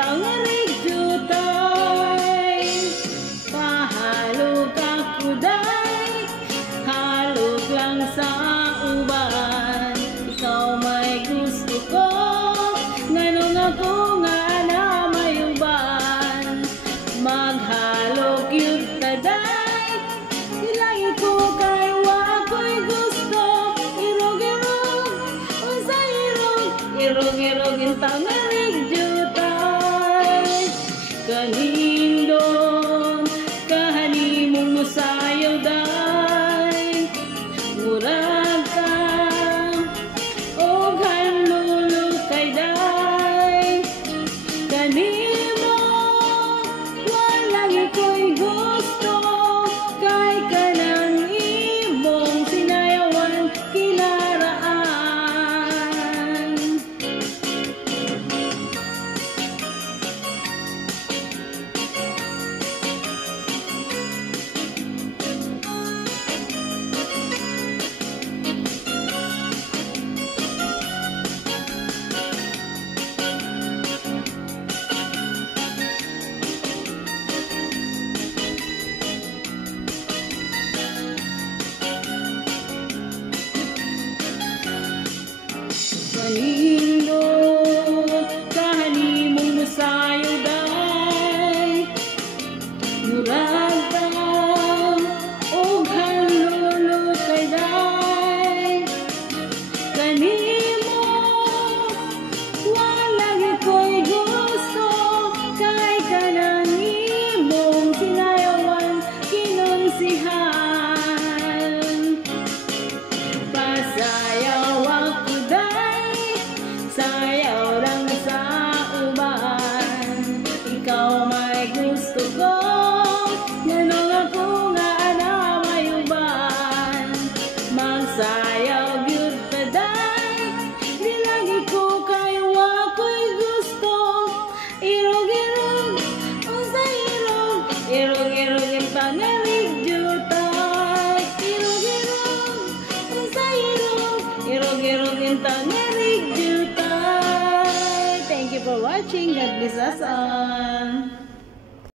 tangarig jutay. Pahalog ako day, halog lang sa uban. Ikaw may gusto ko, nganong ako nga na may uban. Maghalog yun taday, ilay ko kay wako'y gusto. Irog-irog, usa irog, irog-irog yung tangarig jutay. Kanindong kahanimong musayaw day, murag ka o hanlulukay day. Kanimo walang iko'y gusto, kay kanang imong sinayawan kinaraan. Kanino kahanimong musayaw day, murag ka og hanlulukay day. Kanimo walang iko'y gusto, kay kanang imong sinayawan kinunsihan. Pasayaw ako day, sayaw lang sa uban. Ikaw may gusto ko, nganong ako nga na may uban. Magsayaw gyud taday, nilagi ko kay wako'y gusto. Irog-irog, unsa irog, irog-irog yung tangarig jutay. Irog-irog, unsa irog, irog-irog yung tangarig jutay. Thank you for watching. God bless us all.